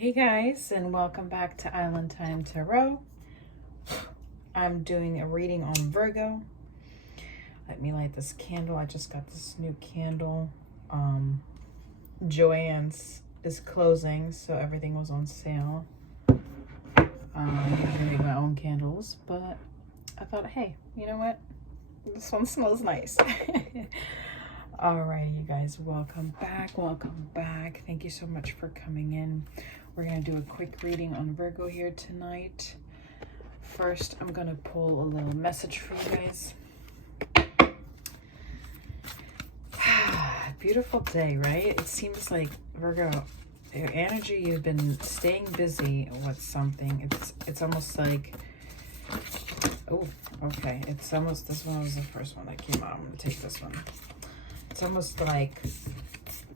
Hey guys, and welcome back to Island Time Tarot. I'm doing a reading on Virgo. Let me light this candle. I just got this new candle. Joann's is closing, so everything was on sale. I usually make my own candles, but I thought, hey, you know what? This one smells nice. Alright, you guys, welcome back. Thank you so much for coming in. We're going to do a quick reading on Virgo here tonight. First, I'm going to pull a little message for you guys. Beautiful day, right? It seems like, Virgo, your energy, you've been staying busy with something. It's almost like, oh, okay. It's almost, this one was the first one that came out. I'm going to take this one. It's almost like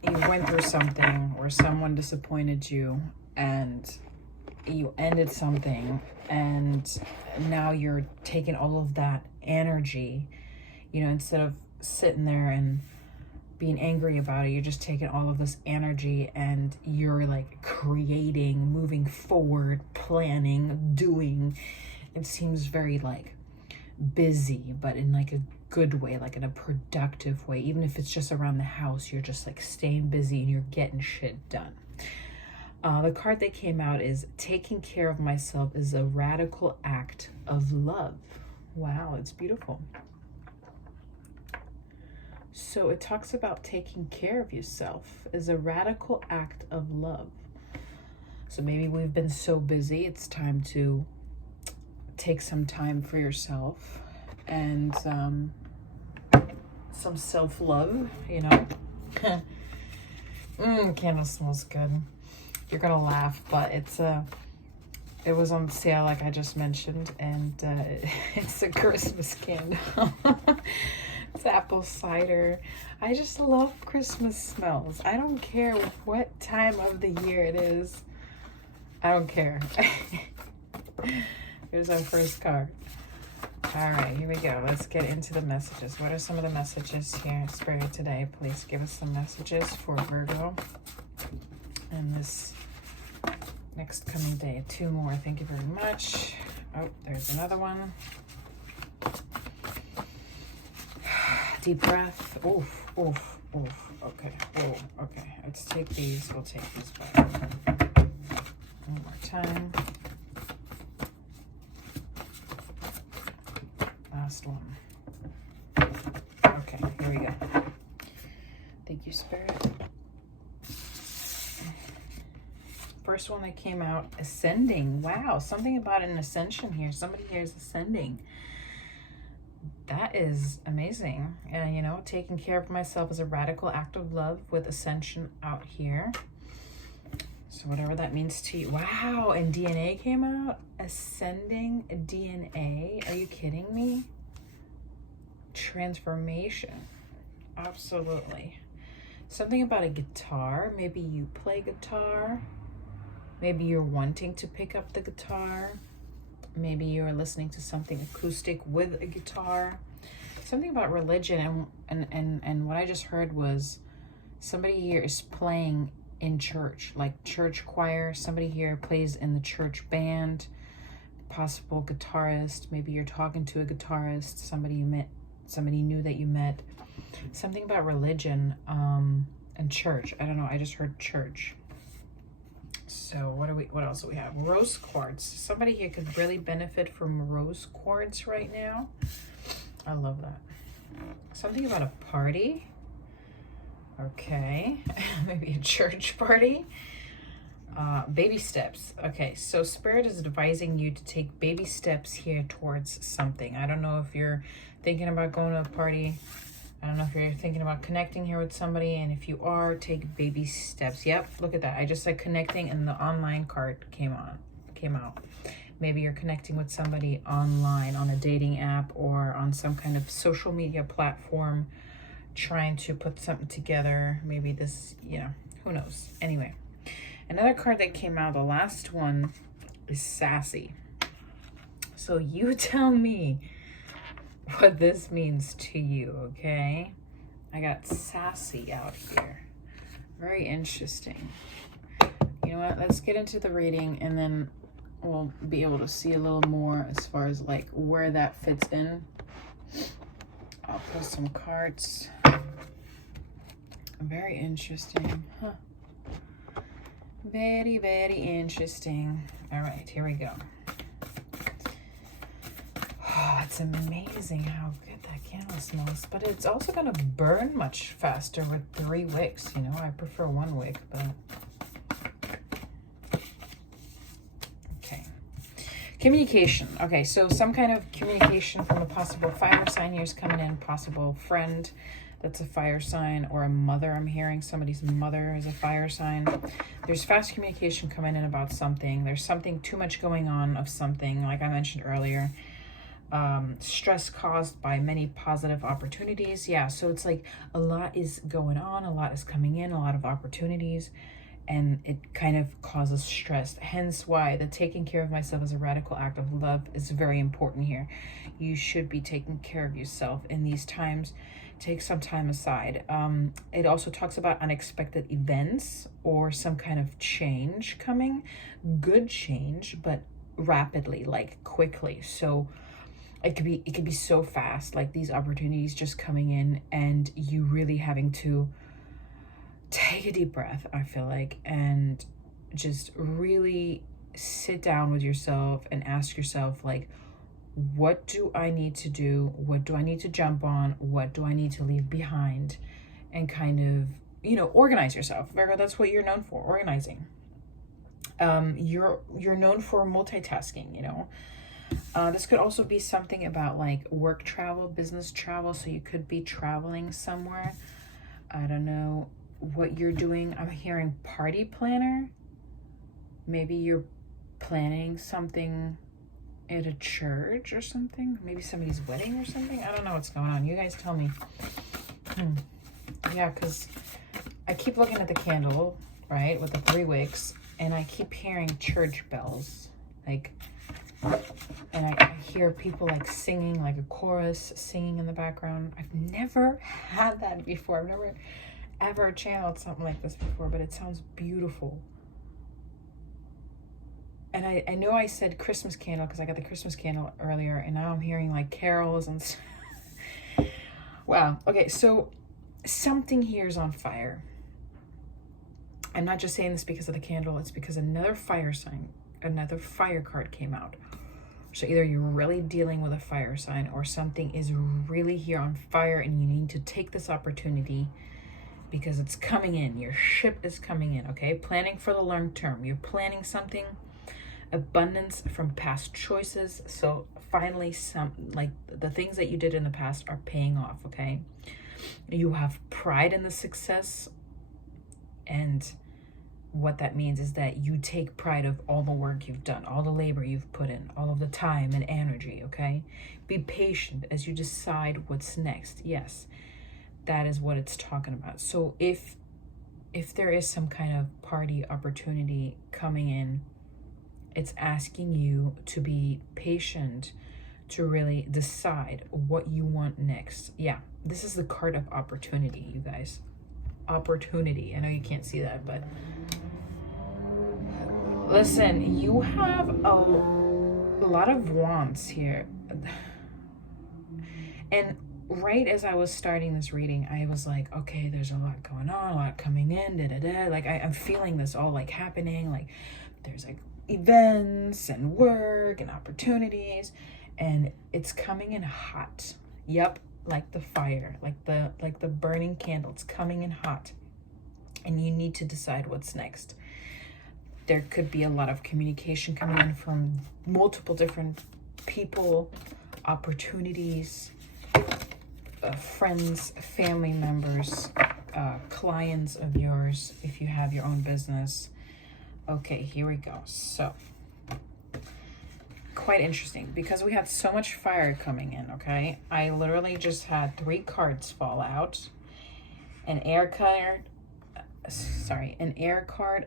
you went through something where someone disappointed you and you ended something, and now you're taking all of that energy, you know, instead of sitting there and being angry about it, you're just taking all of this energy and you're like creating, moving forward, planning, doing. It seems very like busy, but in like a good way, like in a productive way. Even if it's just around the house, you're just like staying busy and you're getting shit done. The card that came out is taking care of myself is a radical act of love. Wow, it's beautiful. So it talks about taking care of yourself is a radical act of love. So maybe we've been so busy, it's time to take some time for yourself and some self-love, you know. Candle smells good. You're gonna laugh, but it was on sale, like I just mentioned, and it's a Christmas candle. It's apple cider. I just love Christmas smells. I don't care what time of the year it is. I don't care. Here's our first card. All right, here we go. Let's get into the messages. What are some of the messages here, Spirit, today? Please give us some messages for Virgo and this next coming day. 2 more. Thank you very much. Oh, there's another one. Deep breath. Oof, oof, oof. Okay. Oh, okay. Let's take these. We'll take these back. One more time. Last one. Okay, here we go. Thank you, Spirit. First one that came out, ascending. Wow, something about an ascension here. Somebody here is ascending. That is amazing. And, you know, taking care of myself is a radical act of love with ascension out here. So whatever that means to you. Wow, and DNA came out. Ascending DNA. Are you kidding me? Transformation. Absolutely. Something about a guitar. Maybe you play guitar. Maybe you're wanting to pick up the guitar. Maybe you're listening to something acoustic with a guitar. Something about religion, and what I just heard was somebody here is playing in church, like church choir. Somebody here plays in the church band, possible guitarist. Maybe you're talking to a guitarist, somebody you met, somebody new that you met. Something about religion and church. I don't know, I just heard church. So what else do we have? Rose quartz. Somebody here could really benefit from rose quartz right now. I love that. Something about a party. Okay. Maybe a church party. Baby steps. Okay, so Spirit is advising you to take baby steps here towards something. I don't know if you're thinking about going to a party. I don't know if you're thinking about connecting here with somebody, and if you are, take baby steps. Yep, look at that. I just said connecting, and the online card came out. Maybe you're connecting with somebody online on a dating app or on some kind of social media platform, trying to put something together. Maybe this, you know, who knows. Anyway, another card that came out, the last one, is sassy. So you tell me what this means to you, okay? I got sassy out here. Very interesting. You You know what? Let's get into the reading, and then we'll be able to see a little more as far as like where that fits in. I'll pull some cards. Very interesting. Huh. Very, very interesting. All right, here we go. Oh, it's amazing how good that candle smells. But it's also going to burn much faster with 3 wicks. You know, I prefer 1 wick, but... Okay. Communication. Okay, so some kind of communication from a possible fire sign here is coming in. Possible friend that's a fire sign, or a mother. I'm hearing somebody's mother is a fire sign. There's fast communication coming in about something. There's something too much going on of something, like I mentioned earlier. Stress caused by many positive opportunities. Yeah, so it's like a lot is going on, a lot is coming in, a lot of opportunities, and it kind of causes stress. Hence why the taking care of myself as a radical act of love is very important here. You should be taking care of yourself in these times. Take some time aside. It also talks about unexpected events or some kind of change coming. Good change, but rapidly, like quickly. So it could be so fast, like these opportunities just coming in and you really having to take a deep breath, I feel like, and just really sit down with yourself and ask yourself, like, what do I need to do? What do I need to jump on? What do I need to leave behind? And kind of, you know, organize yourself. Virgo, that's what you're known for, organizing. You're known for multitasking, you know. This could also be something about like work travel, business travel. So you could be traveling somewhere. I don't know what you're doing. I'm hearing party planner. Maybe you're planning something at a church or something. Maybe somebody's wedding or something. I don't know what's going on. You guys tell me. Yeah, because I keep looking at the candle, right, with the 3 wicks, and I keep hearing church bells. Like... and I hear people like singing, like a chorus singing in the background. I've never had that before. I've never ever channeled something like this before, but it sounds beautiful. And I know I said Christmas candle because I got the Christmas candle earlier, and now I'm hearing like carols and wow. Okay, so something here is on fire. I'm not just saying this because of the candle. It's because another fire sign, another fire card came out. So either you're really dealing with a fire sign or something is really here on fire and you need to take this opportunity because it's coming in. Your ship is coming in, okay? Planning for the long term. You're planning something. Abundance from past choices. So finally, some like the things that you did in the past are paying off, okay? You have pride in the success, and what that means is that you take pride of all the work you've done, all the labor you've put in, all of the time and energy, okay? Be patient as you decide what's next. Yes, that is what it's talking about. So if there is some kind of party opportunity coming in, it's asking you to be patient, to really decide what you want next. Yeah, this is the card of opportunity, you guys. Opportunity. I know you can't see that, but listen, you have a lot of wands here. And right as I was starting this reading, I was like, okay, there's a lot going on, a lot coming in, like I'm feeling this all like happening, like there's like events and work and opportunities, and it's coming in hot. Yep, like the fire, like the burning candle. It's coming in hot, and you need to decide what's next. There could be a lot of communication coming in from multiple different people, opportunities, friends, family members, clients of yours if you have your own business. Okay, here we go. So, quite interesting because we had so much fire coming in, okay? I literally just had 3 cards fall out. An air card,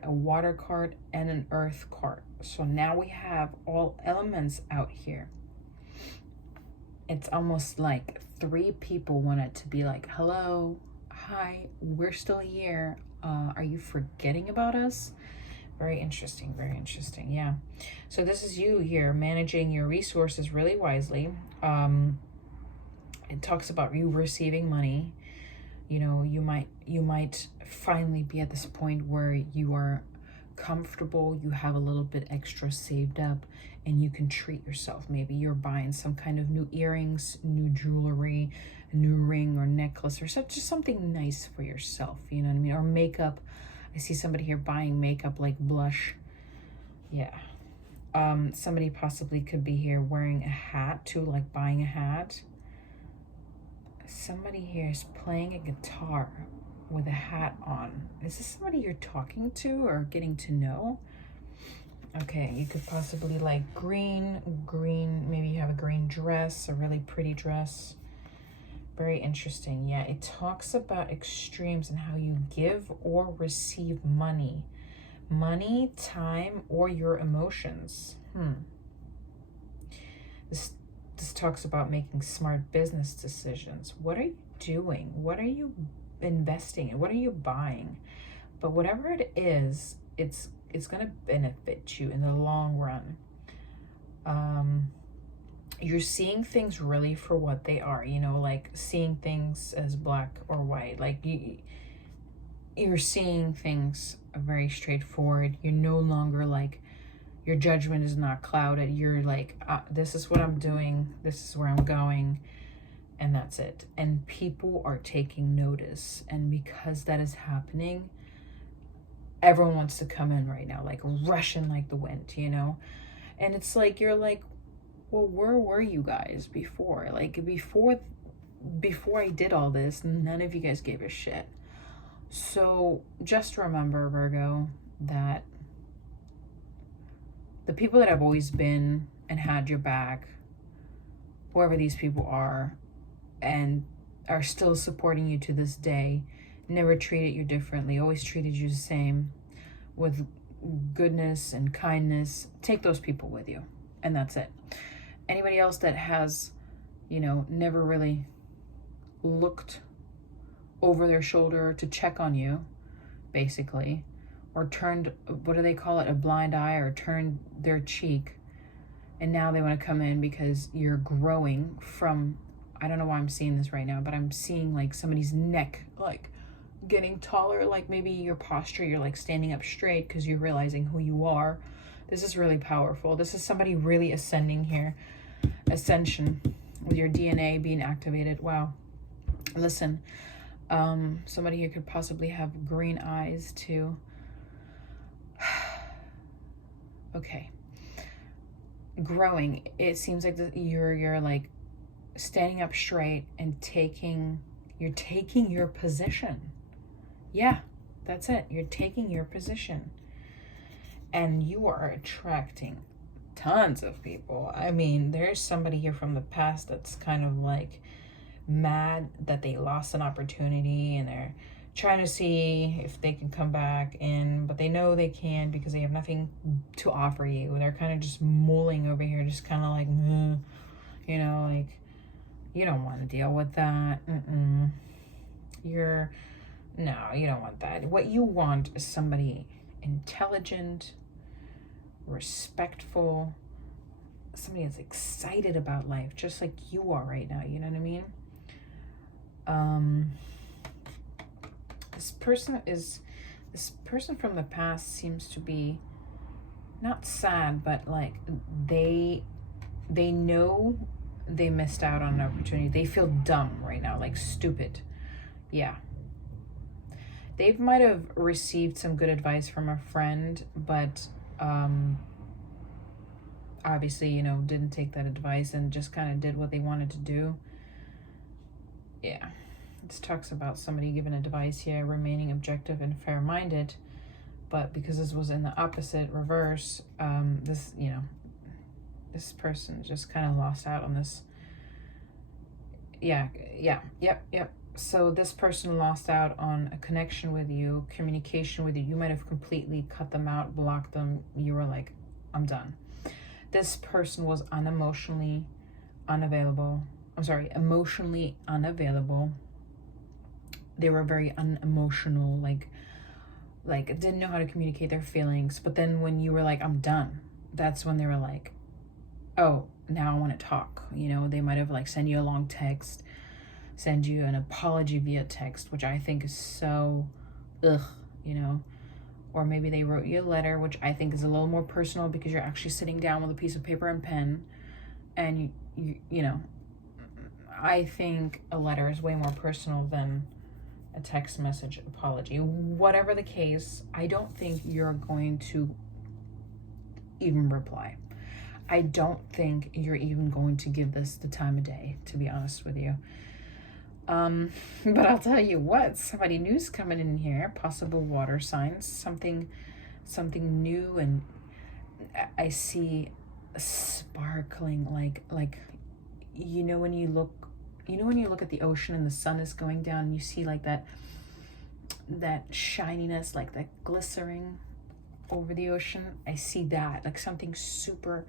a water card, and an earth card. So now we have all elements out here. It's almost like 3 people wanted to be like, hello, hi, we're still here. Are you forgetting about us? Very interesting, very interesting. Yeah. So this is you here managing your resources really wisely. It talks about you receiving money. You know, you might finally be at this point where you are comfortable, you have a little bit extra saved up, and you can treat yourself. Maybe you're buying some kind of new earrings, new jewelry, a new ring or necklace, or just something nice for yourself, you know what I mean? Or makeup. I see somebody here buying makeup, like blush. Yeah. Somebody possibly could be here wearing a hat too, like buying a hat. Somebody here is playing a guitar with a hat on. Is this somebody you're talking to or getting to know? Okay, you could possibly like green, maybe you have a green dress, a really pretty dress. Very interesting. Yeah, it talks about extremes and how you give or receive money. Money, time, or your emotions. This talks about making smart business decisions. What are you doing? What are you investing in? What are you buying? But whatever it is, it's going to benefit you in the long run. You're seeing things really for what they are, you know, like seeing things as black or white. Like you're seeing things very straightforward. You're no longer like, your judgment is not clouded. You're like, this is what I'm doing. This is where I'm going. And that's it. And people are taking notice. And because that is happening, everyone wants to come in right now, like rushing like the wind, you know? And it's like, you're like, well, where were you guys before? Like before I did all this, none of you guys gave a shit. So just remember, Virgo, that the people that have always been and had your back, whoever these people are, and are still supporting you to this day, never treated you differently, always treated you the same, with goodness and kindness. Take those people with you, and that's it. Anybody else that has, you know, never really looked over their shoulder to check on you, basically, or turned, what do they call it, a blind eye, or turned their cheek, and now they want to come in because you're growing from, I don't know why I'm seeing this right now, but I'm seeing like somebody's neck like getting taller, like maybe your posture, you're like standing up straight because you're realizing who you are. This is really powerful. This is somebody really ascending here. Ascension with your DNA being activated. Wow. Listen, somebody here could possibly have green eyes too. Okay. Growing. It seems like you're like standing up straight and you're taking your position. Yeah, that's it. You're taking your position. And you are attracting tons of people. I mean, there's somebody here from the past that's kind of like mad that they lost an opportunity, and they're trying to see if they can come back in, but they know they can't because they have nothing to offer you. They're kind of just mulling over here, just kind of like, you know, like, you don't want to deal with that. No, you don't want that. What you want is somebody intelligent, respectful, somebody that's excited about life, just like you are right now. You know what I mean? This person from the past seems to be not sad, but like they know they missed out on an opportunity. They feel dumb right now, like stupid. Yeah. They might have received some good advice from a friend, but obviously, you know, didn't take that advice and just kind of did what they wanted to do. Yeah. This talks about somebody giving advice here, remaining objective and fair-minded, but because this was in the opposite reverse, this, you know, this person just kind of lost out on this. Yep. So this person lost out on a connection with you, communication with you. You might have completely cut them out, blocked them. You were like, I'm done. This person was emotionally unavailable. They were very unemotional, like like didn't know how to communicate their feelings. But then when you were like, I'm done, that's when they were like, oh, now I want to talk. You know, they might have like send you a long text, send you an apology via text, which I think is so ugh, you know. Or maybe they wrote you a letter, which I think is a little more personal because you're actually sitting down with a piece of paper and pen. And you know, I think a letter is way more personal than a text message apology. Whatever the case, I don't think you're going to even reply. I don't think you're even going to give this the time of day, to be honest with you. But I'll tell you what, somebody new's coming in here, possible water signs, something new, and I see sparkling, like you know when you look at the ocean and the sun is going down and you see like that shininess, like that glistering over the ocean. I see that, like something super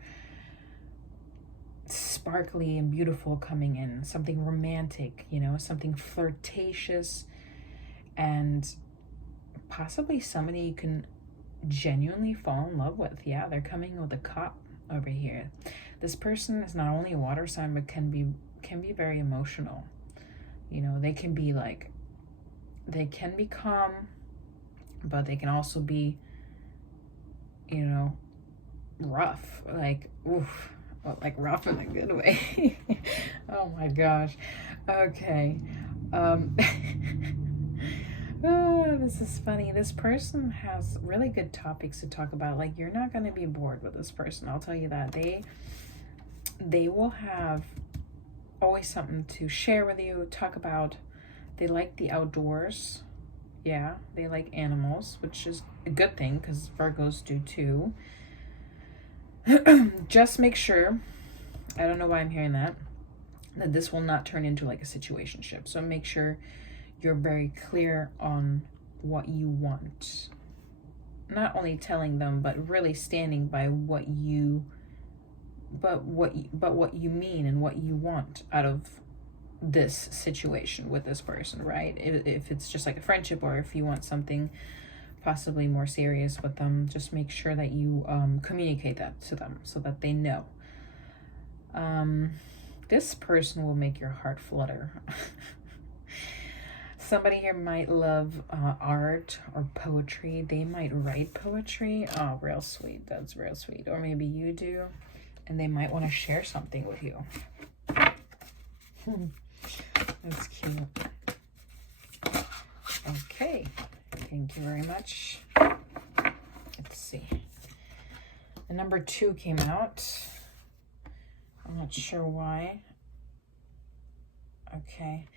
sparkly and beautiful coming in, something romantic, you know, something flirtatious, and possibly somebody you can genuinely fall in love with. Yeah, they're coming with a cup over here. This person is not only a water sign, but can be very emotional. You know, they can be calm, but they can also be, you know, rough, like oof, like rough in a good way. Oh my gosh. Okay. Oh, this is funny. This person has really good topics to talk about. Like, you're not going to be bored with this person, I'll tell you that. They will have always something to share with you, talk about. They like the outdoors. Yeah, they like animals, which is a good thing because Virgos do too. Just make sure, I don't know why I'm hearing that this will not turn into like a situationship. So make sure you're very clear on what you want. Not only telling them, but really standing by what you mean and what you want out of this situation with this person, right? If it's just like a friendship, or if you want something possibly more serious with them, just make sure that you communicate that to them so that they know. This person will make your heart flutter. Somebody here might love art or poetry. They might write poetry. Oh, real sweet. That's real sweet. Or maybe you do, and they might want to share something with you. That's cute. Okay. Thank you very much. Let's see. The number 2 came out. I'm not sure why. Okay.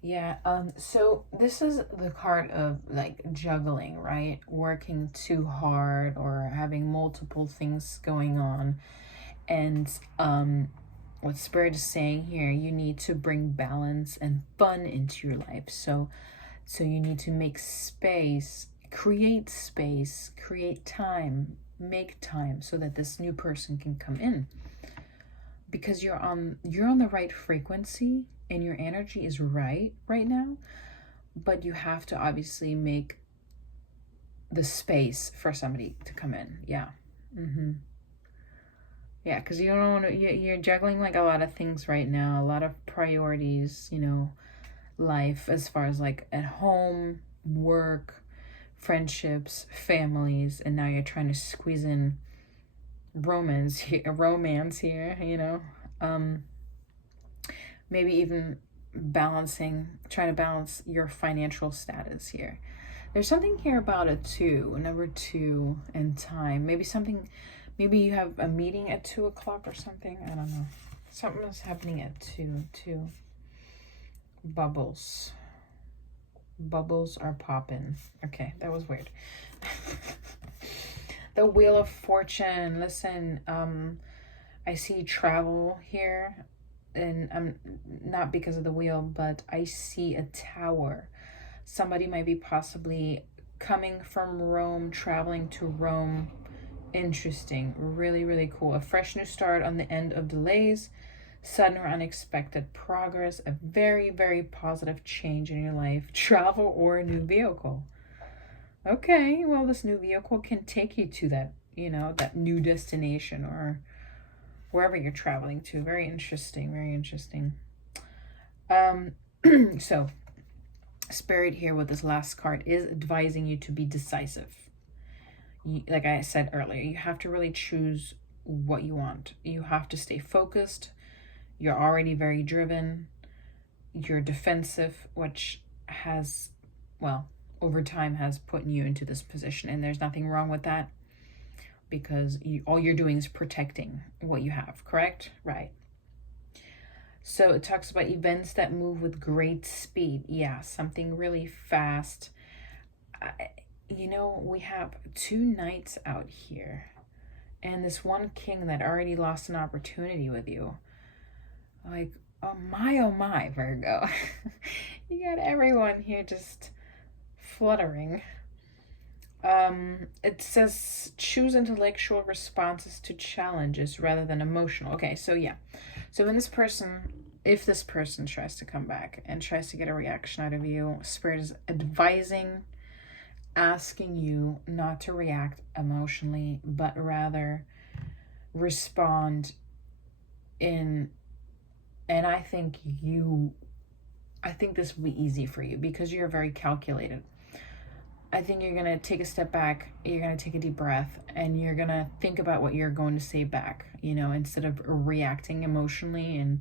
Yeah, so this is the card of like juggling, right? Working too hard or having multiple things going on. And what Spirit is saying here, you need to bring balance and fun into your life. So you need to make space, create time, make time so that this new person can come in. Because you're on the right frequency and your energy is right now, but you have to obviously make the space for somebody to come in. Yeah. Yeah, because you don't want to, you're juggling like a lot of things right now, a lot of priorities, you know, life as far as like at home, work, friendships, families, and now you're trying to squeeze in romance here, you know. Maybe even trying to balance your financial status here. There's something here about it too, number 2 and time. Maybe you have a meeting at 2 o'clock or something. I don't know. Something is happening at 2. Bubbles are popping. Okay, that was weird. The Wheel of Fortune. Listen, I see travel here, and I'm not because of the wheel, but I see a tower. Somebody might be possibly coming from Rome, traveling to Rome. Interesting. Really, really cool. A fresh new start on the end of delays, sudden or unexpected progress, a very, very positive change in your life, travel, or a new vehicle. Okay, well, this new vehicle can take you to that, you know, that new destination or wherever you're traveling to. Very interesting, very interesting. So, Spirit here with this last card is advising you to be decisive. Like I said earlier, you have to really choose what you want. You have to stay focused. You're already very driven. You're defensive, which has, well, over time has put you into this position, and there's nothing wrong with that because all you're doing is protecting what you have, correct? Right. So it talks about events that move with great speed. Yeah, something really fast. You know, we have 2 knights out here and this one king that already lost an opportunity with you. Like, oh my, Virgo. You got everyone here just fluttering. It says choose intellectual responses to challenges rather than emotional. Okay, so yeah. So when this person, if this person tries to come back and tries to get a reaction out of you, Spirit is advising, asking you not to react emotionally, but rather respond in, and I think this will be easy for you because you're very calculated. I think you're going to take a step back, you're going to take a deep breath, and you're going to think about what you're going to say back, you know, instead of reacting emotionally and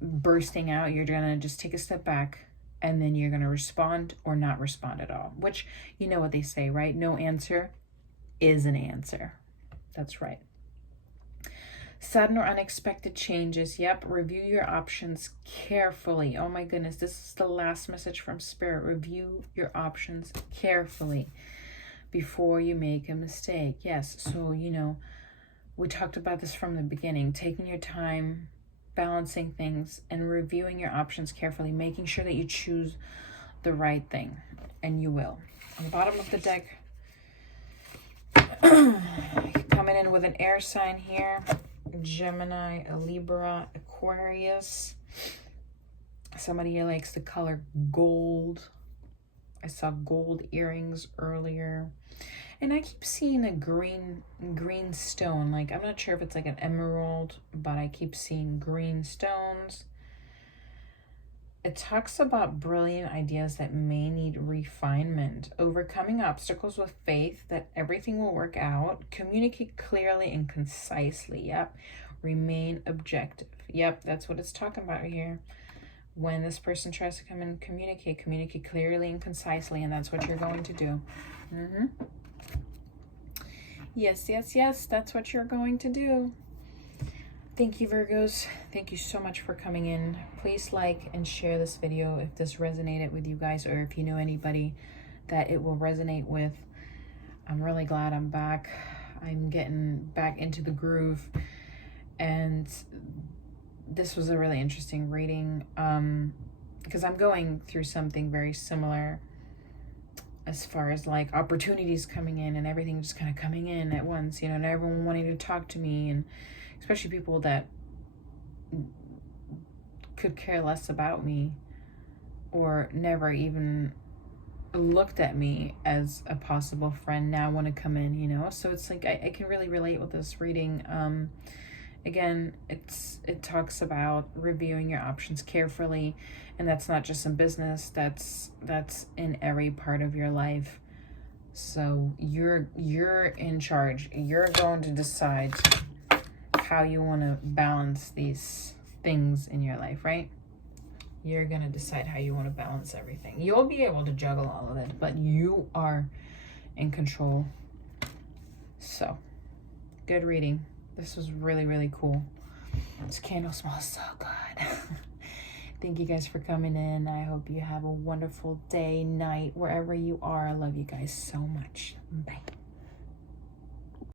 bursting out. You're going to just take a step back, and then you're going to respond or not respond at all, which, you know what they say, right? No answer is an answer. That's right. Sudden or unexpected changes. Yep. Review your options carefully. Oh my goodness. This is the last message from Spirit. Review your options carefully before you make a mistake. Yes. So, you know, we talked about this from the beginning. Taking your time, balancing things, and reviewing your options carefully. Making sure that you choose the right thing. And you will. On the bottom of the deck, coming in with an air sign here. Gemini, a Libra, Aquarius. Somebody here likes the color gold. I saw gold earrings earlier. And I keep seeing a green stone. Like, I'm not sure if it's like an emerald, but I keep seeing green stones. It talks about brilliant ideas that may need refinement, overcoming obstacles with faith that everything will work out, communicate clearly and concisely. Yep. Remain objective. Yep, that's what it's talking about here. When this person tries to come and communicate clearly and concisely, and that's what you're going to do. Yes, that's what you're going to do. Thank you, Virgos. Thank you so much for coming in. Please like and share this video if this resonated with you guys, or if you know anybody that it will resonate with. I'm really glad I'm back. I'm getting back into the groove, and this was a really interesting reading because I'm going through something very similar as far as like opportunities coming in and everything just kind of coming in at once, you know, and everyone wanting to talk to me, and especially people that could care less about me or never even looked at me as a possible friend now want to come in, you know. So it's like I can really relate with this reading. Again, it talks about reviewing your options carefully, and that's not just in business, that's in every part of your life. So you're in charge. You're going to decide how you want to balance these things in your life, right? You're going to decide how you want to balance everything. You'll be able to juggle all of it, but you are in control. So, good reading. This was really, really cool. This candle smells so good. Thank you guys for coming in. I hope you have a wonderful day, night, wherever you are. I love you guys so much. Bye.